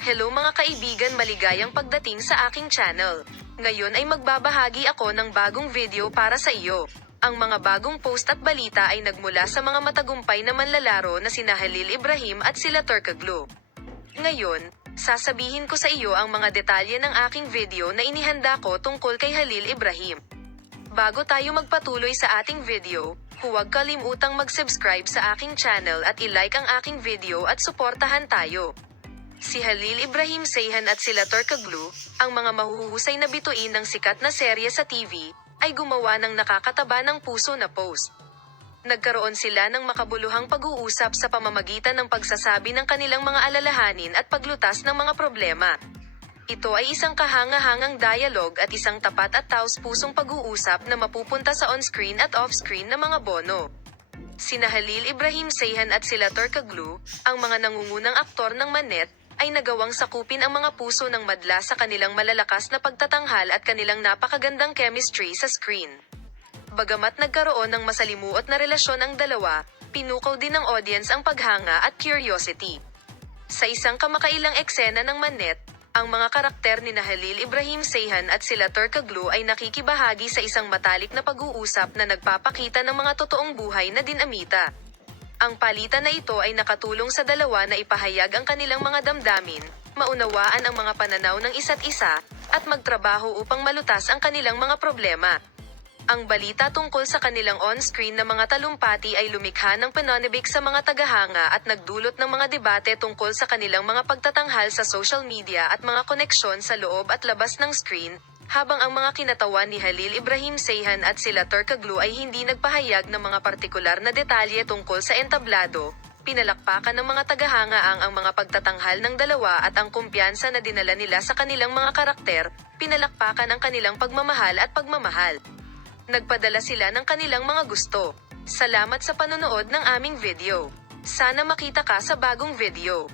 Hello mga kaibigan, maligayang pagdating sa aking channel. Ngayon ay magbabahagi ako ng bagong video para sa iyo. Ang mga bagong post at balita ay nagmula sa mga matagumpay na manlalaro na sina Halil Ibrahim at sila Turkoglu. Ngayon, sasabihin ko sa iyo ang mga detalye ng aking video na inihanda ko tungkol kay Halil Ibrahim. Bago tayo magpatuloy sa ating video, huwag kalimutang mag-subscribe sa aking channel at i-like ang aking video at suportahan tayo. Si Halil Ibrahim Ceyhan at sila Turkoglu, ang mga mahuhusay na bituin ng sikat na serye sa TV, ay gumawa ng nakakataba ng puso na post. Nagkaroon sila ng makabuluhang pag-uusap sa pamamagitan ng pagsasabi ng kanilang mga alalahanin at paglutas ng mga problema. Ito ay isang kahanga-hangang dialogue at isang tapat at taos-pusong pag-uusap na mapupunta sa on-screen at off-screen na mga bono. Sina Halil Ibrahim Ceyhan at sila Turkoglu, ang mga nangungunang aktor ng Manet, ay nagawang sakupin ang mga puso ng madla sa kanilang malalakas na pagtatanghal at kanilang napakagandang chemistry sa screen. Bagamat nagkaroon ng masalimuot na relasyon ang dalawa, pinukaw din ng audience ang paghanga at curiosity. Sa isang kamakailang eksena ng Manet, ang mga karakter ni Halil Ibrahim Ceyhan at sila Turkoglu ay nakikibahagi sa isang matalik na pag-uusap na nagpapakita ng mga totoong buhay na dinamita. Ang palitan na ito ay nakatulong sa dalawa na ipahayag ang kanilang mga damdamin, maunawaan ang mga pananaw ng isa't isa, at magtrabaho upang malutas ang kanilang mga problema. Ang balita tungkol sa kanilang on-screen na mga talumpati ay lumikha ng pananabik sa mga tagahanga at nagdulot ng mga debate tungkol sa kanilang mga pagtatanghal sa social media at mga koneksyon sa loob at labas ng screen, habang ang mga kinatawan ni Halil Ibrahim Ceyhan at sila Turkoglu ay hindi nagpahayag ng mga partikular na detalye tungkol sa entablado, pinalakpakan ng mga tagahanga ang mga pagtatanghal ng dalawa at ang kumpiyansa na dinala nila sa kanilang mga karakter, pinalakpakan ang kanilang pagmamahal at pagmamahal. Nagpadala sila ng kanilang mga gusto. Salamat sa panonood ng aming video. Sana makita ka sa bagong video.